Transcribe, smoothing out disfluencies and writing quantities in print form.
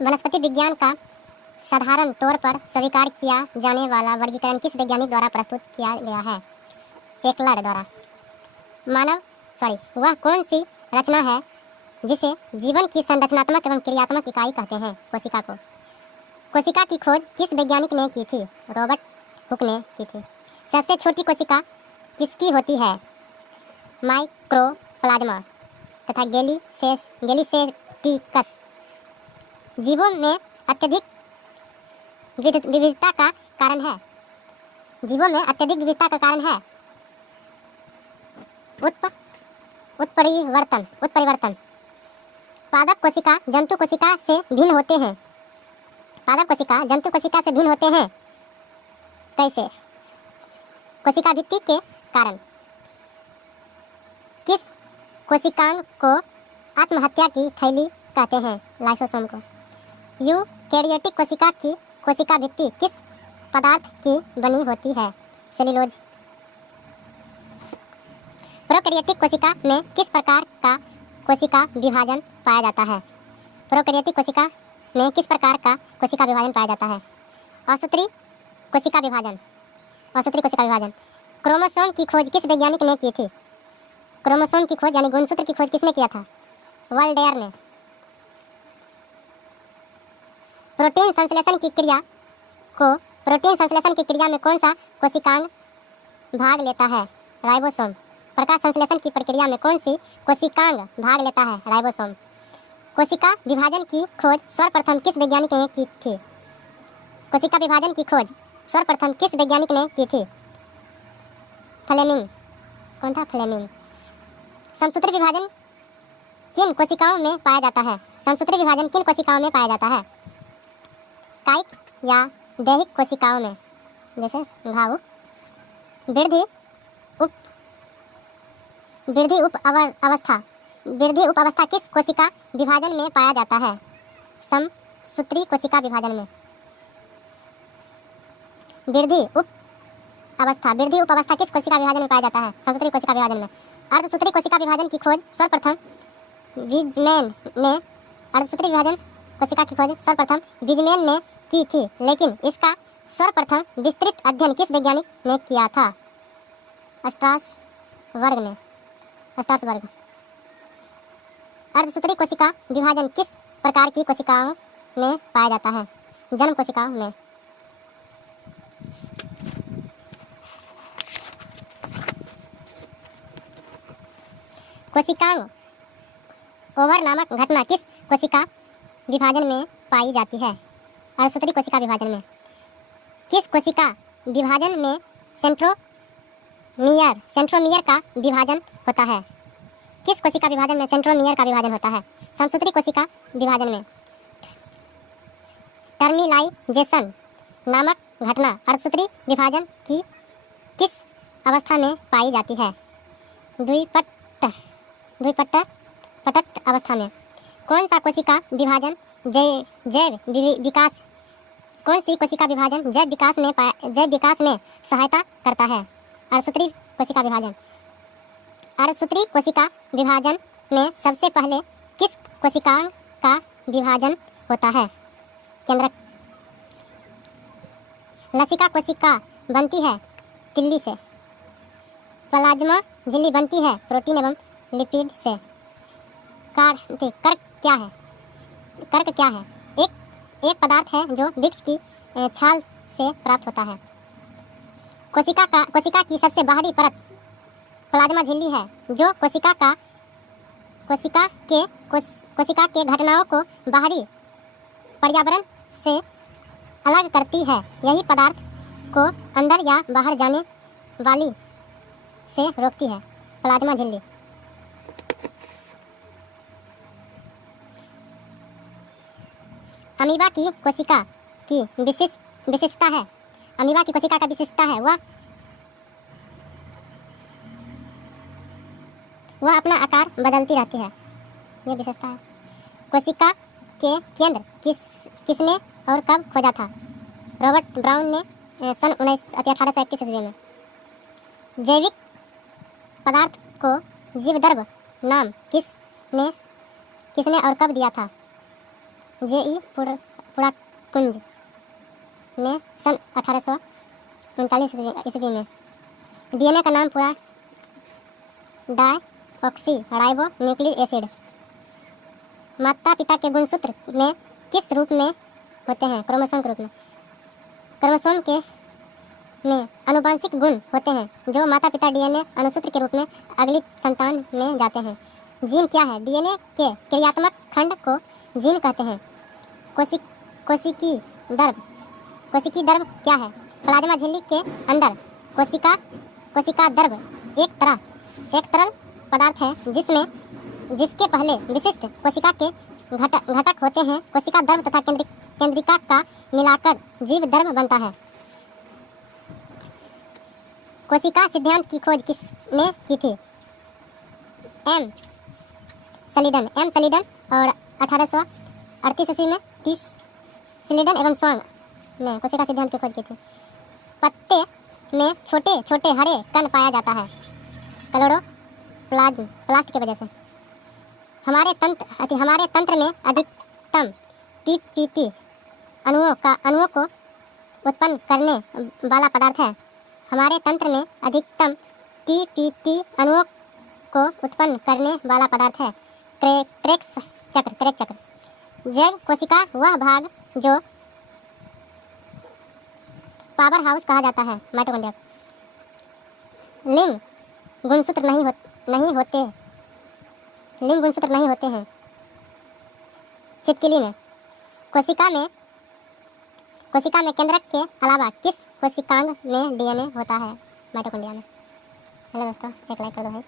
वनस्पति विज्ञान का साधारण तौर पर स्वीकार किया जाने वाला वर्गीकरण किस वैज्ञानिक द्वारा प्रस्तुत किया गया है? टेकलर द्वारा। वह कौन सी रचना है जिसे जीवन की संरचनात्मक एवं क्रियात्मक इकाई कहते हैं? कोशिका को। कोशिका की खोज किस वैज्ञानिक ने की थी? रॉबर्ट हुक ने की थी। सबसे छोटी कोशिका किसकी होती है? माइक्रोप्लाज्मा तथा गैलीसेटिकस। जीवों में अत्यधिक विविधता का कारण है। जीवों में अत्यधिक विविधता का कारण है उत्परिवर्तन। पादप कोशिका जंतु कोशिका से भिन्न होते हैं। पादप कोशिका जंतु कोशिका से भिन्न होते हैं कैसे? कोशिका भित्ति के कारण। किस कोशिकांग को आत्महत्या की थैली कहते हैं? लाइसोसोम को। यूकेरियोटिक कोशिका की कोशिका भित्ति किस पदार्थ की बनी होती है? सेल्यूलोज। प्रोकैरियोटिक कोशिका में किस प्रकार का कोशिका विभाजन पाया जाता है? प्रोकैरियोटिक कोशिका में किस प्रकार का कोशिका विभाजन पाया जाता है? असूत्री कोशिका विभाजन। क्रोमोसोम की खोज किस वैज्ञानिक ने की थी? क्रोमोसोम की खोज यानी गुणसूत्र की खोज किसने किया था? वाल्डेयर ने। प्रोटीन संश्लेषण की क्रिया में कौन सा कोशिकांग भाग लेता है? राइबोसोम। प्रकाश संश्लेषण की प्रक्रिया में कौन सी कोशिकांग भाग लेता है? राइबोसोम। कोशिका विभाजन की खोज सर्वप्रथम किस वैज्ञानिक ने की थी? कोशिका विभाजन की खोज सर्वप्रथम किस वैज्ञानिक ने की थी? फ्लेमिंग। कौन था? फ्लेमिंग। समसूत्री विभाजन किन कोशिकाओं में पाया जाता है? समसूत्री विभाजन किन कोशिकाओं में पाया जाता है? कायिक या दैहिक कोशिकाओं में, जैसे घाव। वृद्धि उप अवस्था किस कोशिका विभाजन में पाया जाता है? समसूत्री कोशिका विभाजन में। वृद्धि उप अवस्था किस कोशिका विभाजन में पाया जाता है? समसूत्री कोशिका विभाजन में। अर्धसूत्री कोशिका विभाजन की खोज सर्वप्रथम वीजमैन ने की थी, लेकिन इसका सर्वप्रथम विस्तृत अध्ययन किस वैज्ञानिक ने किया था? स्ट्रासबर्ग। अर्धसूत्री कोशिका विभाजन किस प्रकार की कोशिकाओं में पाया जाता है? जन्म कोशिकाओं में। कोशिकांग ओवर नामक घटना किस कोशिका विभाजन में पाई जाती है? अर्धसूत्री कोशिका विभाजन में। किस कोशिका विभाजन में सेंट्रोमियर का विभाजन होता है? किस कोशिका विभाजन में सेंट्रोमियर का विभाजन होता है? समसूत्री कोशिका विभाजन में। टर्मिलाइजेशन नामक घटना अर्धसूत्री विभाजन की किस अवस्था में पाई जाती है? द्विपटक अवस्था में। कौन सा कोशिका विभाजन जैव विकास में सहायता करता है? अर्धसूत्री कोशिका विभाजन। अर्धसूत्री कोशिका विभाजन में सबसे पहले किस कोशिका का विभाजन होता है? केंद्रक। लसिका कोशिका बनती है तिल्ली से। प्लाज्मा झिल्ली बनती है प्रोटीन एवं लिपिड से। कर्क क्या है? एक पदार्थ है जो वृक्ष की छाल से प्राप्त होता है। कोशिका की सबसे बाहरी परत प्लाज्मा झिल्ली है, जो कोशिका के घटनाओं को बाहरी पर्यावरण से अलग करती है। यही पदार्थ को अंदर या बाहर जाने वाली से रोकती है। प्लाज्मा झिल्ली। अमीबा की कोशिका की विशिष्टता है। अमीबा की कोशिका का विशिष्टता है वह अपना आकार बदलती रहती है। यह विशेषता है। कोशिका के केंद्र किसने और कब खोजा था? रॉबर्ट ब्राउन ने सन 1831 ईस्वी में। जैविक पदार्थ को जीवद्रव्य नाम किसने और कब दिया था? J.E. पुराकुंज ने सन 1839 ईस्वी में। DNA का नाम पूरा डायऑक्सी राइबो न्यूक्लिक एसिड। माता पिता के गुणसूत्र में किस रूप में होते हैं? क्रोमोसोम के रूप में। क्रोमोसोम के में आनुवंशिक गुण होते हैं जो माता पिता DNA अनुसूत्र के रूप में अगली संतान में जाते हैं। जीन क्या है? DNA के क्रियात्मक खंड को जीन कहते हैं। कोशिकी द्रव क्या है? प्लाज्मा झिल्ली के अंदर कोशिका द्रव एक तरल पदार्थ है जिसके पहले विशिष्ट कोशिका के घटक होते हैं। कोशिका द्रव तथा केंद्रिका का मिलाकर जीव द्रव बनता है। कोशिका सिद्धांत की खोज किसने की थी? एम सलीडन और 1838 ईस्वी में टी स्लीडन एवं स्वांग ने कोशिका सिद्धांत की खोज की थी। पत्ते में छोटे छोटे हरे कण पाया जाता है क्लोरोप्लास्ट की वजह से। हमारे तंत्र में अधिकतम टीपीटी अणुओं को उत्पन्न करने वाला पदार्थ है। हमारे तंत्र में अधिकतम टीपीटी अणुओं को उत्पन्न करने वाला पदार्थ है क्रेक्स चक्र। जैव कोशिका वह भाग जो पावर हाउस कहा जाता है माइटोकॉन्ड्रिया। लिंग गुणसूत्र नहीं होते हैं छिपकली में। कोशिका में केंद्रक के अलावा किस कोशिकांग में DNA होता है? माइटोकॉन्ड्रिया में। हेलो दोस्तों, एक लाइक कर दो भाई।